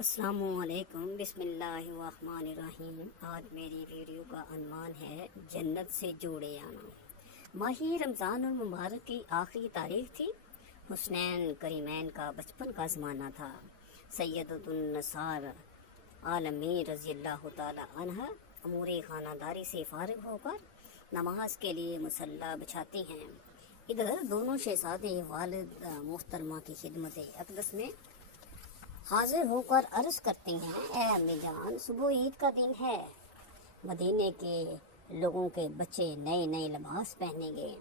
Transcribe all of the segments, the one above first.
السلام علیکم، بسم اللہ الرحمن الرحیم۔ آج میری ویڈیو کا عنوان ہے جنت سے جوڑے آنا۔ ماہ رمضان المبارک کی آخری تاریخ تھی۔ حسنین کریمین کا بچپن کا زمانہ تھا۔ سیدۃ النصار عالمین رضی اللہ تعالی عنہ امور خانہ داری سے فارغ ہو کر نماز کے لیے مصلی بچھاتی ہیں۔ ادھر دونوں شہزادے والد محترمہ کی خدمت اقدس میں حاضر ہو کر عرض کرتے ہیں، اے امی جان، صبح عید کا دن ہے۔ مدینے کے لوگوں کے بچے نئے نئے لباس پہنیں گے،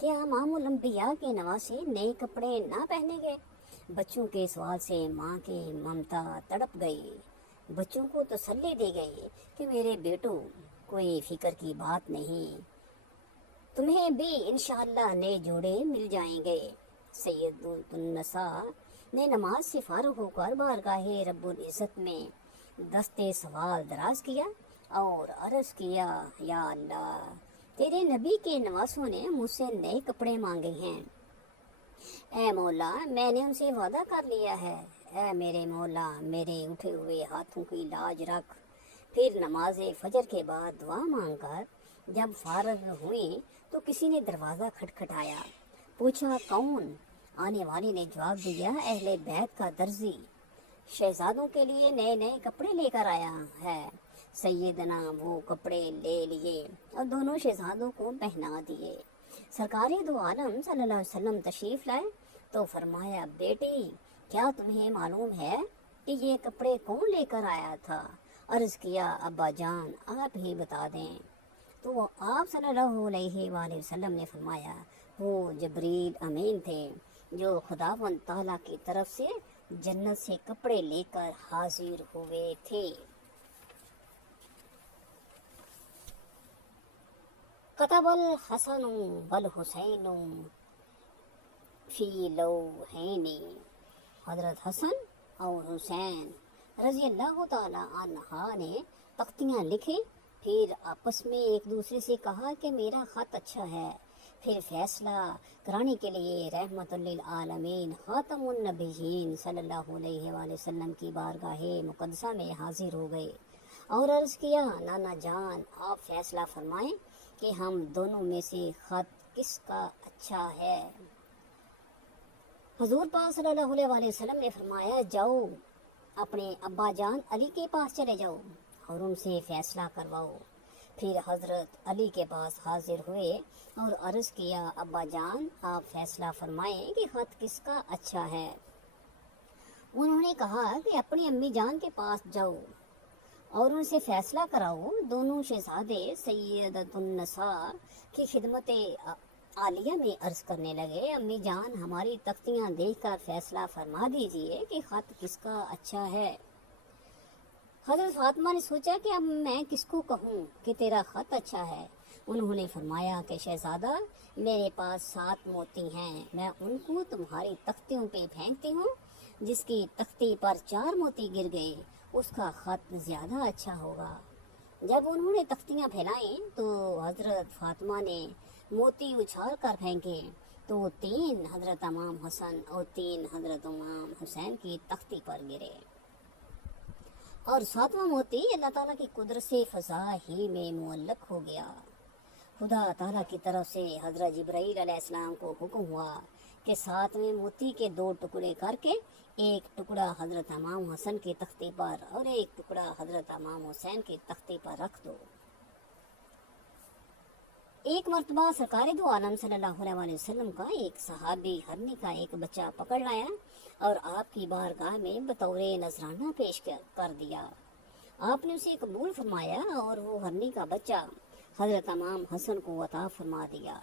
کیا امام الانبیاء کے نواسے نئے کپڑے نہ پہنیں گے؟ بچوں کے سوال سے ماں کی ممتا تڑپ گئی۔ بچوں کو تسلی دی گئی کہ میرے بیٹو، کوئی فکر کی بات نہیں، تمہیں بھی انشاءاللہ نئے جوڑے مل جائیں گے۔ سیدۃ النساء نے نماز سے فارغ ہو کر بارگاہ رب العزت میں دستے سوال دراز کیا اور عرض کیا، یا اللہ، تیرے نبی کے نواسوں نے مجھ سے نئے کپڑے مانگے ہیں۔ اے مولا، میں نے ان سے وعدہ کر لیا ہے۔ اے میرے مولا، میرے اٹھے ہوئے ہاتھوں کی لاج رکھ۔ پھر نماز فجر کے بعد دعا مانگ کر جب فارغ ہوئی تو کسی نے دروازہ کھٹکھٹایا۔ پوچھا، کون؟ آنے والے نے جواب دیا، اہل بیت کا درزی شہزادوں کے لیے نئے نئے کپڑے لے کر آیا ہے۔ سیدنا وہ کپڑے لے لیے اور دونوں شہزادوں کو پہنا دیے۔ سرکار دو عالم صلی اللہ علیہ وسلم تشریف لائے تو فرمایا، بیٹی، کیا تمہیں معلوم ہے کہ یہ کپڑے کون لے کر آیا تھا؟ عرض کیا، ابا جان، آپ ہی بتا دیں۔ تو آپ صلی اللہ علیہ وآلہ وسلم نے فرمایا، وہ جبریل امین تھے جو خداوند تعالیٰ کی طرف سے جنت سے کپڑے لے کر حاضر ہوئے تھے۔ کتب الحسن والحسین فی لوحین۔ حضرت حسن اور حسین رضی اللہ تعالی عنہ نے تختیاں لکھی، پھر آپس میں ایک دوسرے سے کہا کہ میرا خط اچھا ہے۔ پھر فیصلہ کرانے کے لیے رحمت للعالمین خاتم النبیین صلی اللہ علیہ وآلہ وسلم کی بارگاہ مقدسہ میں حاضر ہو گئے اور عرض کیا، نانا جان، آپ فیصلہ فرمائیں کہ ہم دونوں میں سے خط کس کا اچھا ہے؟ حضور پاک صلی اللہ علیہ وآلہ وسلم نے فرمایا، جاؤ اپنے ابا جان علی کے پاس چلے جاؤ اور ان سے فیصلہ کرواؤ۔ پھر حضرت علی کے پاس حاضر ہوئے اور عرض کیا، ابا جان، آپ فیصلہ فرمائیں کہ خط کس کا اچھا ہے؟ انہوں نے کہا کہ اپنی امی جان کے پاس جاؤ اور ان سے فیصلہ کراؤ۔ دونوں شہزادے سیدۃ النساء کی خدمت عالیہ میں عرض کرنے لگے، امی جان، ہماری تختیاں دیکھ کر فیصلہ فرما دیجئے کہ خط کس کا اچھا ہے۔ حضرت فاطمہ نے سوچا کہ اب میں کس کو کہوں کہ تیرا خط اچھا ہے۔ انہوں نے فرمایا کہ شہزادہ، میرے پاس 7 موتی ہیں، میں ان کو تمہاری تختیوں پہ پھینکتی ہوں، جس کی تختی پر 4 موتی گر گئے اس کا خط زیادہ اچھا ہوگا۔ جب انہوں نے تختیاں پھیلائیں تو حضرت فاطمہ نے موتی اچھال کر پھینکے تو 3 حضرت امام حسن اور 3 حضرت امام حسین کی تختی پر گرے، اور 7واں موتی اللہ تعالیٰ کی قدرت سے فضا ہی میں معلق ہو گیا۔ خدا تعالیٰ کی طرف سے حضرت جبرائیل علیہ السلام کو حکم ہوا کہ 7ویں موتی کے 2 ٹکڑے کر کے ایک ٹکڑا حضرت امام حسن کی تختی پر اور ایک ٹکڑا حضرت امام حسین کی تختی پر رکھ دو۔ ایک مرتبہ سرکار دو عالم صلی اللہ علیہ وسلم کا ایک صحابی ہرنی کا ایک بچہ پکڑ لایا اور آپ کی بارگاہ میں بطور نذرانہ پیش کر دیا۔ آپ نے اسے قبول فرمایا اور وہ ہرنی کا بچہ حضرت امام حسن کو عطا فرما دیا۔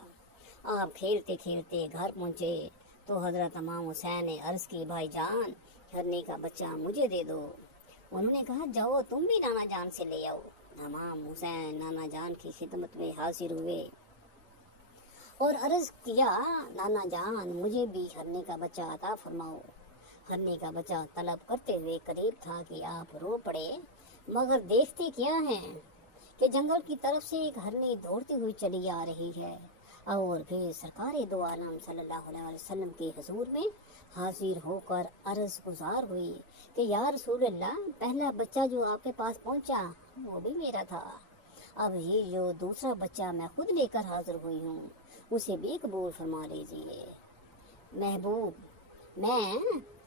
آپ کھیلتے کھیلتے گھر پہنچے تو حضرت امام حسین نے عرض کی، بھائی جان، ہرنی کا بچہ مجھے دے دو۔ انہوں نے کہا، جاؤ تم بھی نانا جان سے لے آؤ۔ امام حسین نانا جان کی خدمت میں حاضر ہوئے اور عرض کیا، نانا جان، مجھے بھی ہرنی کا بچہ عطا فرماؤ۔ ہرنی کا بچہ طلب کرتے ہوئے قریب تھا کہ آپ رو پڑے، مگر دیکھتے کیا ہیں کہ جنگل کی طرف سے ایک ہرنی دوڑتی ہوئی چلی آ رہی ہے۔ اور پھر سرکار دو عالم صلی اللہ علیہ وسلم کے حضور میں حاضر ہو کر عرض گزار ہوئی کہ یا رسول اللہ، پہلا بچہ جو آپ کے پاس پہنچا وہ بھی میرا تھا، اب یہ جو دوسرا بچہ میں خود لے کر حاضر ہوئی ہوں اسے بھی قبول فرما لیجیے۔ محبوب، میں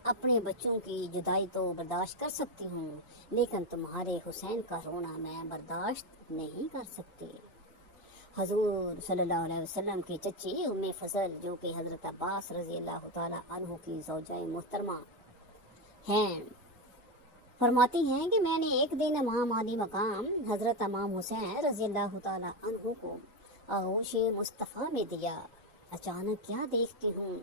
اپنے بچوں کی جدائی تو برداشت کر سکتی ہوں، لیکن تمہارے حسین کا رونا میں برداشت نہیں کر سکتی۔ حضور صلی اللہ علیہ وسلم کی چچی ام فضل، جو کہ حضرت عباس رضی اللہ تعالیٰ عنہ کی زوجہ محترمہ ہیں، فرماتی ہیں کہ میں نے ایک دن امام علی مقام حضرت امام حسین رضی اللہ تعالیٰ عنہ کو آغوش مصطفیٰ میں دیا۔ اچانک کیا دیکھتی ہوں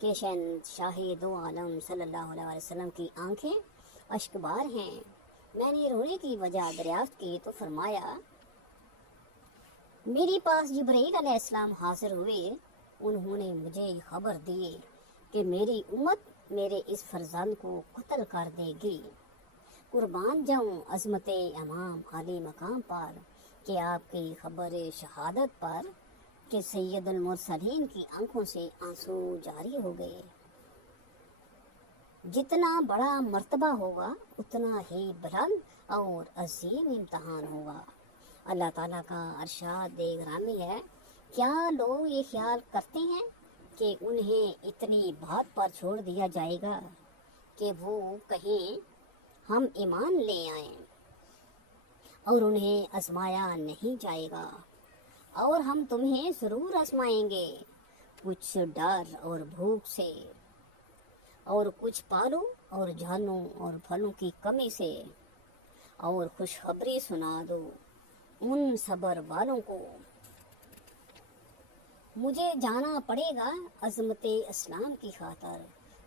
کہ شہنشاہ دو عالم صلی اللہ علیہ وسلم کی آنکھیں اشکبار ہیں۔ میں نے رونے کی وجہ دریافت کی تو فرمایا، میرے پاس جبرائیل علیہ السلام حاضر ہوئے، انہوں نے مجھے خبر دی کہ میری امت میرے اس فرزند کو قتل کر دے گی۔ قربان جاؤں عظمت امام علی مقام پر کہ آپ کی خبر شہادت پر کہ سید المرسلین کی آنکھوں سے آنسو جاری ہو گئے۔ جتنا بڑا مرتبہ ہوگا اتنا ہی بلند اور عظیم امتحان ہوگا۔ اللہ تعالیٰ کا ارشاد گرامی ہے، کیا لوگ یہ خیال کرتے ہیں کہ انہیں اتنی بات پر چھوڑ دیا جائے گا کہ وہ کہیں ہم ایمان لے آئیں، اور انہیں آزمایا نہیں جائے گا، اور ہم تمہیں ضرور آزمائیں گے، کچھ ڈر اور بھوک سے، اور کچھ پالو اور جانوں اور پھلوں کی کمی سے، اور خوشخبری سنا دو ان صبر والوں کو۔ مجھے جانا پڑے گا عظمت اسلام کی خاطر،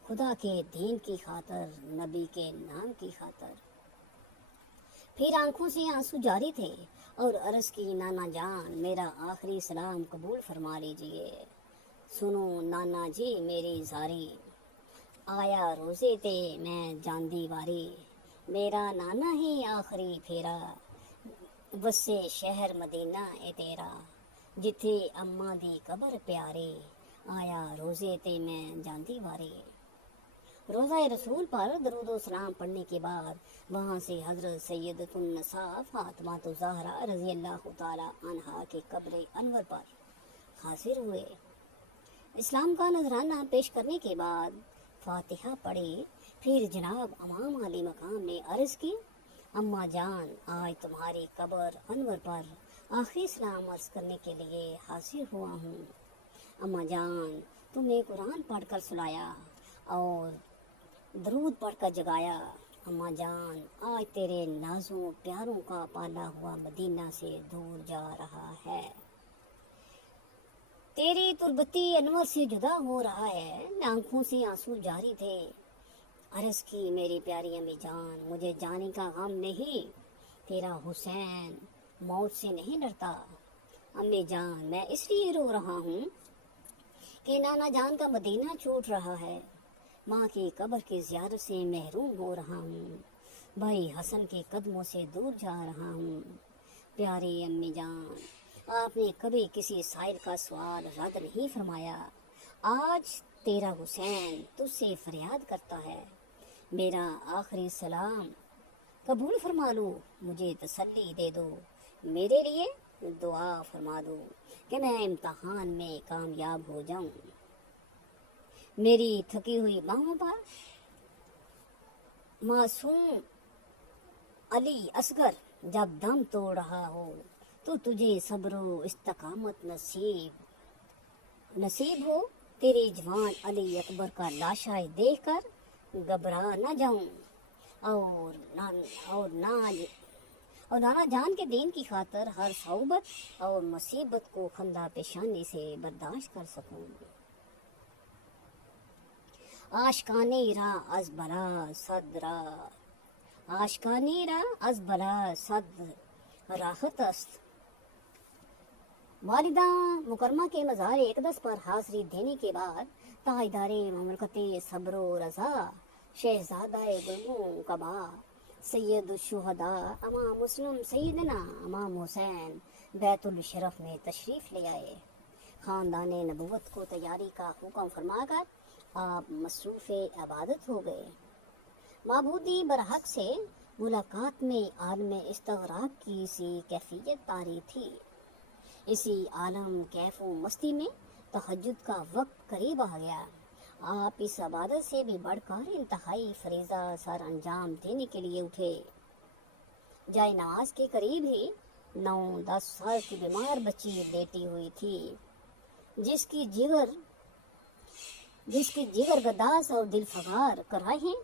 خدا کے دین کی خاطر، نبی کے نام کی خاطر۔ پھر آنکھوں سے آنسو جاری تھے اور عرض کی، نانا جان میرا آخری سلام قبول فرما لیجئے۔ سنو نانا جی میری زاری، آیا روزے تے میں جاندی واری، میرا نانا ہی آخری پھیرا، وسے شہر مدینہ اے تیرا، جتھے اماں دی قبر پیارے، آیا روزے تے میں جاندی واری۔ روزہ رسول پر درود و سلام پڑھنے کے بعد وہاں سے حضرت سیدۃ النساء فاطمہ الزہرا رضی اللہ تعالی عنہا کے قبر انور پر حاضر ہوئے۔ اسلام کا نذرانہ پیش کرنے کے بعد فاتحہ پڑھی، پھر جناب امام علی مقام نے عرض کی، اماں جان آج تمہاری قبر انور پر آخری سلام عرض کرنے کے لیے حاضر ہوا ہوں۔ اماں جان تمہیں قرآن پڑھ کر سلایا اور درود پڑھ کر جگایا۔ اماں جان آج تیرے نازوں پیاروں کا پالا ہوا مدینہ سے دور جا رہا ہے، تیری تربتی انور سے جدا ہو رہا ہے۔ آنکھوں سے آنسو جاری تھے۔ عرض کی، میری پیاری امی جان مجھے جانے کا غم نہیں، تیرا حسین موت سے نہیں ڈرتا۔ امی جان میں اس لیے رو رہا ہوں کہ نانا جان کا مدینہ چھوٹ رہا ہے، ماں کی قبر کی زیارت سے محروم ہو رہا ہوں، بھائی حسن کے قدموں سے دور جا رہا ہوں۔ پیاری امی جان آپ نے کبھی کسی سائل کا سوال رد نہیں فرمایا، آج تیرا حسین تجھ سے فریاد کرتا ہے، میرا آخری سلام قبول فرما لو، مجھے تسلی دے دو، میرے لیے دعا فرما دو کہ میں امتحان میں کامیاب ہو جاؤں۔ میری تھکی ہوئی باہوں پر معصوم علی اصغر جب دم توڑ رہا ہو تو تجھے صبر و استقامت نصیب ہو، تیرے جوان علی اکبر کا لاشائے دیکھ کر گھبرا نہ جاؤں، اور نانا جان کے دین کی خاطر ہر صعوبت اور مصیبت کو خندہ پیشانی سے برداشت کر سکوں۔ آشکانی را از بلا صد را، آشکانی را از بلا صد راحت است۔ والدہ مکرمہ کے مزار اقدس پر حاضری دینے کے بعد تاجدار مملکت صبر و رضا شہزادہ گلگوں کبا سید الشہداء امام مسلم سیدنا امام حسین بیت الشرف میں تشریف لے آئے۔ خاندان نبوت کو تیاری کا حکم فرما کر آپ مصروف عبادت ہو گئے۔ معبودی برحق سے ملاقات میں عالم استغراق کی سی کیفیت طاری تھی۔ اسی عالم کیف و مستی میں تہجد کا وقت قریب آ گیا۔ آپ اس عبادت سے بھی بڑھ کر انتہائی فریضہ سر انجام دینے کے لیے اٹھے۔ جائے نماز کے قریب ہی 9-10 سال کی بیمار بچی لیٹی ہوئی تھی، جس کی جگر گداز اور دل فگار کراہیں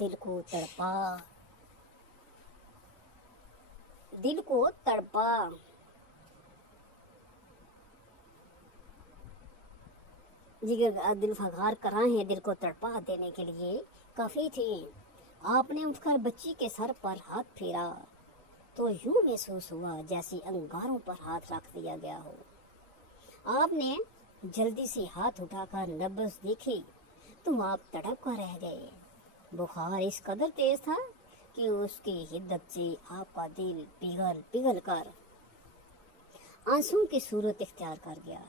دل کو تڑپا دل فگار کراہیں دل کو تڑپا دینے کے لیے کافی تھی۔ آپ نے اٹھ کر بچی کے سر پر ہاتھ پھیرا تو یوں محسوس ہوا جیسے انگاروں پر ہاتھ رکھ دیا گیا ہو۔ آپ نے جلدی سے ہاتھ اٹھا کر نبض دیکھی تو آپ تڑپ کر رہ گئے۔ بخار اس قدر تیز تھا کہ اس کی حدت سے آپ کا دل پگھل کر آنسوں کی صورت اختیار کر گیا۔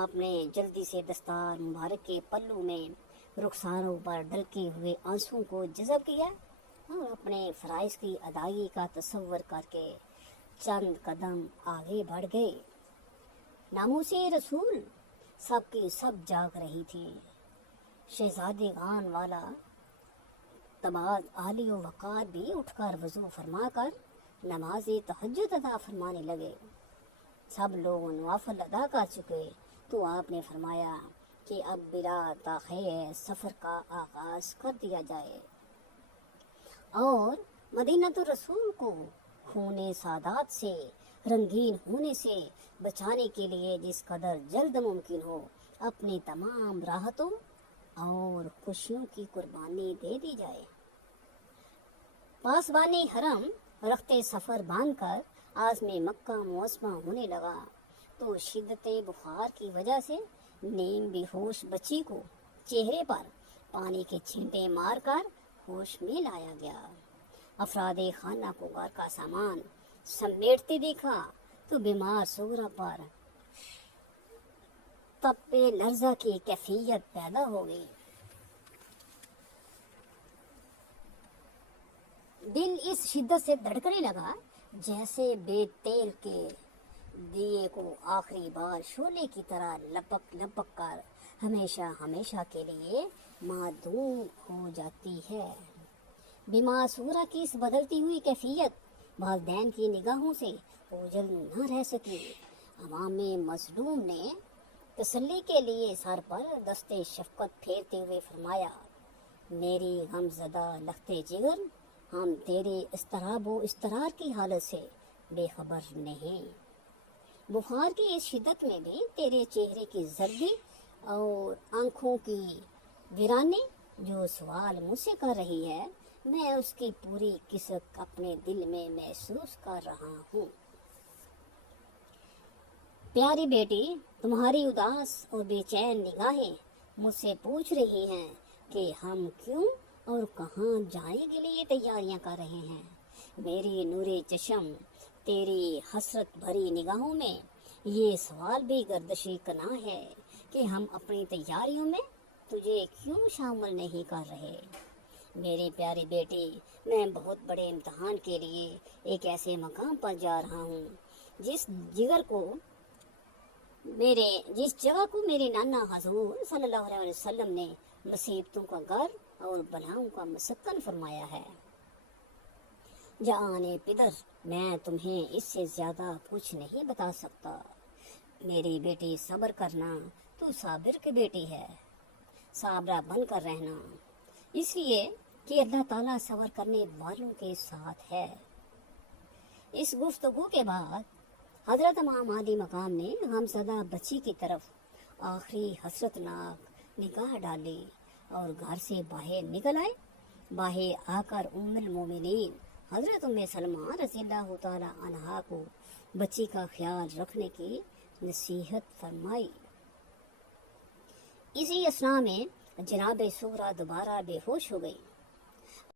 آپ نے جلدی سے دستار مبارک کے پلو میں رخساروں پر ڈلکے ہوئے آنسوں کو جذب کیا اور اپنے فرائض کی ادائیگی کا تصور کر کے چند قدم آگے بڑھ گئے۔ ناموس رسول سب کی سب جاگ رہی تھی۔ شہزادے گان والا تباز عالی و وقار بھی اٹھ کر وضو فرما کر نماز تہجد ادا فرمانے لگے۔ سب لوگ نوافل ادا کر چکے تو آپ نے فرمایا کہ اب بلا تاخیر سفر کا آغاز کر دیا جائے اور مدینۃ الرسول کو خون سادات سے رنگین ہونے سے بچانے کے لیے جس قدر جلد ممکن ہو اپنی تمام راحتوں اور خوشیوں کی قربانی دے دی جائے۔ پاسبانی حرم رخت سفر باندھ کر آزم مکہ موسمہ ہونے لگا تو شدت بخار کی وجہ سے نیم بے ہوش بچی کو چہرے پر پانی کے چھینٹے مار کر ہوش میں لایا گیا۔ افراد خانہ کو گھر کا سامان سمیٹتے دیکھا تو بیمار صغرا پر تپ لرزہ کی کیفیت پیدا ہو گئی۔ دل اس شدت سے دھڑکنے لگا جیسے بے تیل کے دیے کو آخری بار شعلے کی طرح لپک کر ہمیشہ کے لیے معدوم ہو جاتی ہے۔ بیمار صغرا کی اس بدلتی ہوئی کیفیت والدین کی نگاہوں سے اوجھل نہ رہ سکی۔ عوام مظلوم نے تسلی کے لیے سر پر دستے شفقت پھیرتے ہوئے فرمایا، میری غم زدہ لخت جگر، ہم تیرے اضطراب و اضطرار کی حالت سے بے خبر نہیں۔ بخار کی اس شدت میں بھی تیرے چہرے کی زردی اور آنکھوں کی ویرانی جو سوال مجھ سے کر رہی ہے، میں اس کی پوری کسک اپنے دل میں محسوس کر رہا ہوں۔ پیاری بیٹی، تمہاری اداس اور بے چین نگاہیں مجھ سے پوچھ رہی ہیں کہ ہم کیوں اور کہاں جانے کے لیے تیاریاں کر رہے ہیں۔ میری نور چشم تیری حسرت بھری نگاہوں میں یہ سوال بھی گردشی کنا ہے کہ ہم اپنی تیاریوں میں تجھے کیوں شامل نہیں کر رہے۔ میری پیاری بیٹی، میں بہت بڑے امتحان کے لیے ایک ایسے مقام پر جا رہا ہوں جس جگہ کو میرے نانا حضور صلی اللہ علیہ وسلم نے مصیبتوں کا گھر اور بلاؤں کا مسکن فرمایا ہے۔ جان پدر، میں تمہیں اس سے زیادہ کچھ نہیں بتا سکتا۔ میری بیٹی، صبر کرنا، تو صابر کی بیٹی ہے، صابرہ بن کر رہنا، اس لیے کہ اللہ تعالیٰ صبر کرنے والوں کے ساتھ ہے۔ اس گفتگو کے بعد حضرت امام عالی مقام نے غمزدہ بچی کی طرف آخری حسرتناک نگاہ ڈالی اور گھر سے باہر نکل آئے۔ باہر آ کر ام المومنین حضرت ام سلمہ رضی اللہ تعالی عنہا کو بچی کا خیال رکھنے کی نصیحت فرمائی۔ اسی اثناء میں جناب صغرا دوبارہ بے ہوش ہو گئی۔